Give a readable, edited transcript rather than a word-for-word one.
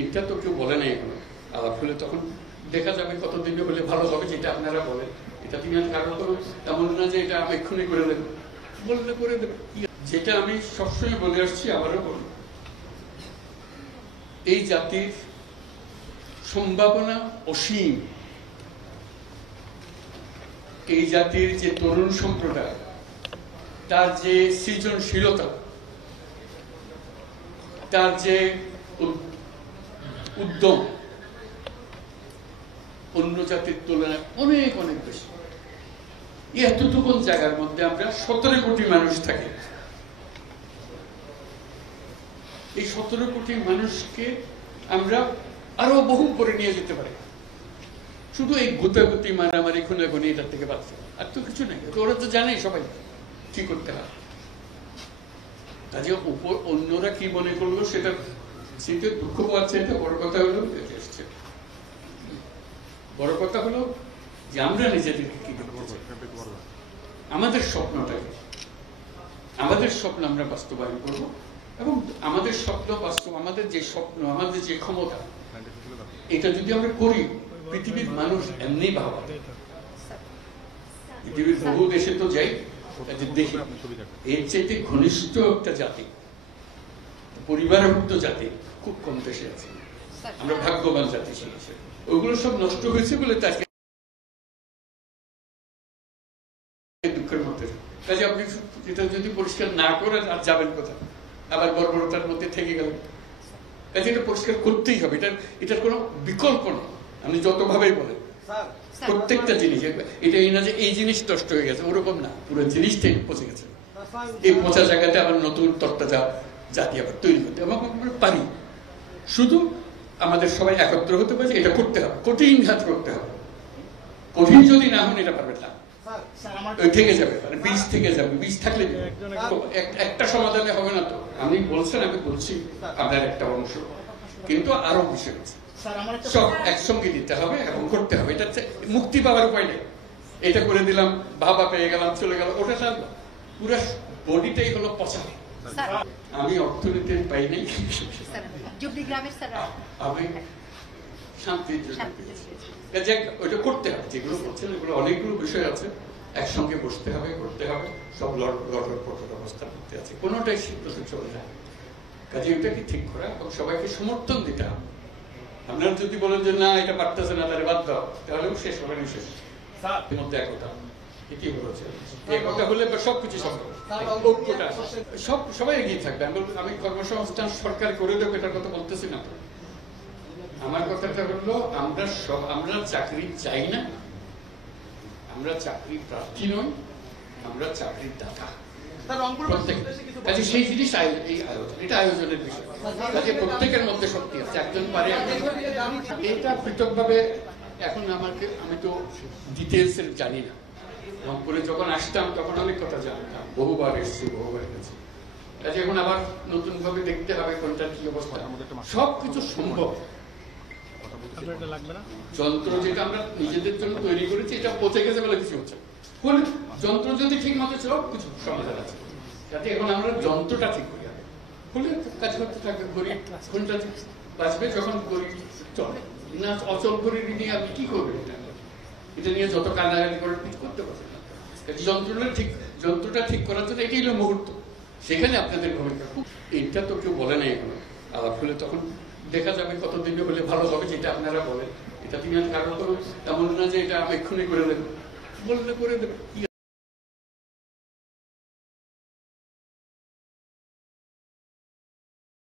এটা তো কেউ বলে নাই এখনো। আলাপ হলে তখন দেখা যাবে কতদিনে হলে ভালো হবে, যেটা আপনারা বলেন। এটা তিনি কারণ তো তেমন না যে এটা আমি এক্ষুনি করে দেবো, বললে করে দেবো। যেটা আমি সবসময় বলে আসছি, আবারও বলি, এই জাতির সম্ভাবনা অসীম। এই জাতির যে তরুণ সম্প্রদায়, তার যে সৃজনশীলতা, তার যে উদ্যম অন্য জাতির তুলনায় অনেক অনেক বেশি। এতটুকু জায়গার মধ্যে আমরা 17 কোটি মানুষ থাকি। এই 17 কোটি মানুষকে আমরা আরো বহু করে নিয়ে যেতে পারি, শুধু এই গুতাগুতি মারামারি খুনাখুনি এটার থেকে বাঁচতে, আর তো কিছু নেই। ওরা তো জানে সবাই কি করতে হয়। কাজে উপর অন্যরা কি মনে করলো সেটা শীতের দুঃখ পাচ্ছে। এটা বড় কথা হলো, বড় কথা হলো যে আমরা নিজেদেরকে কি করবো, আমাদের স্বপ্নটাকে, আমাদের স্বপ্ন আমরা বাস্তবায়ন করব। এবং আমাদের স্বপ্ন বাস্তব, আমাদের যে স্বপ্ন, আমাদের যে ক্ষমতা, এটা যদি আমরা করি, পৃথিবীর মানুষ এমনি ভাবা। পৃথিবীর বহু দেশে তো যাই, দেখি এর চাইতে ঘনিষ্ঠ একটা জাতি, পরিবারভুক্ত জাতি খুব কম দেশে আছে। আমরা ভাগ্যবান জাতি শিখেছি। ওগুলো সব নষ্ট হয়েছে বলে তাকে দুঃখের মধ্যে। কাজে আপনি এটা যদি পরিষ্কার না করেন আর যাবেন কোথায়, আবার বর্বরতার মধ্যে থেকে গেলেন। কাজে এটা পরিষ্কার করতেই হবে, এটার কোনো বিকল্প নেই। আপনি যতভাবেই বলেন, প্রত্যেকটা জিনিস, এটা এই না যে এই জিনিস নষ্ট হয়ে গেছে, ওরকম না, পুরো জিনিসটাই পচে গেছে। এই পচা জায়গাতে আবার নতুন তত্ত্বটা জাতি আবার তৈরি করতে এবং আমরা পারি। শুধু আমাদের সবাই একত্র হতে পারে, এটা করতে হবে, কঠিন ঘাত করতে হবে। কঠিন যদি না হন এটা পারবেন না, থেকে যাবে, মানে বীজ থেকে যাবে। বীজ থাকলে একটা সমাধানে হবে না। তো আমি বলছেন, আমি বলছি আপনার একটা অংশ, কিন্তু আরো বিষয় আছে, সব একসঙ্গে দিতে হবে এবং করতে হবে। এটা মুক্তি পাওয়ার উপায় নেই। এটা করে দিলাম, ভাবা পেয়ে গেলাম, চলে গেল, ওটা পুরো বডিটাই হলো পচা। আমি অর্থনীতির পাই নাই, আমি শান্তির জন্য ওইটা করতে হবে। যেগুলো করছেন এগুলো অনেকগুলো বিষয় আছে, একসঙ্গে বসতে হবে, করতে হবে। সব লটর পটর অবস্থা করতে আছে, কোনোটাই সিদ্ধ চলে যায়। কাজে এটাকে ঠিক করা এবং সবাইকে সমর্থন দিতে হবে। আপনারা যদি বলেন যে না এটা পারতেছে না, তাহলে বাদ দাও, তাহলেও শেষ হবে না। শেষ মধ্যে একতা, এটি বলেছে, একতা হলে সবকিছু সম্ভব। ঐক্যটা সবাই এগিয়ে থাকবে। আমি কর্মসংস্থান সরকার করে দেবো এটার কথা বলতেছি না। আমার কথাটা হলো, আমরা চাকরি চাই না, আমরা চাকরি প্রার্থী নই, আমরা চাকরির দাতা। কাজে সেই জিনিস এই আয়োজন, এটা আয়োজনের বিষয়। কাজে প্রত্যেকের মধ্যে শক্তি আছে, একজন পারে। এটা পৃথকভাবে এখন আমি তো ডিটেলস জানি না। রংপুরে যখন আসতাম তখন অনেক কথা জানতাম, বহুবার এসেছি, বহুবার গেছি। কাজে এখন আবার নতুন ভাবে দেখতে হবে কোনটা কি অবস্থা। সবকিছু সম্ভব। যন্ত্র যেটা আমরা নিজেদের জন্য তৈরি করেছি, এটা পচে গেছে বলে কিছু হচ্ছে। যন্ত্র যদি ঠিক মতো সব কিছু সমাধান আছে, যাতে এখন আমরা যন্ত্রটা ঠিক করি, হলে কাজ করতে থাকবে। ঘড়ি কোনটা বাঁচবে যখন ঘড়ি চলে না, অচল ঘড়ি নিয়ে আপনি কি করবেন? এটা নিয়ে যত কান্নাকাটি করে কিছু করতে পারবেন না। যন্ত্রটা ঠিক করার জন্য এটাই হলো মুহূর্ত, সেখানে আপনাদের ভূমিকা। এটা তো কেউ বলে নাই এখনো। আলাপ হলে তখন দেখা যাবে কতদিনে হলে ভালো হবে, যেটা আপনারা বলেন। এটা তিনি কারণ তো তেমন না যে এটা আমি এক্ষুনি করে দেবো, বললে করে দেবো। কি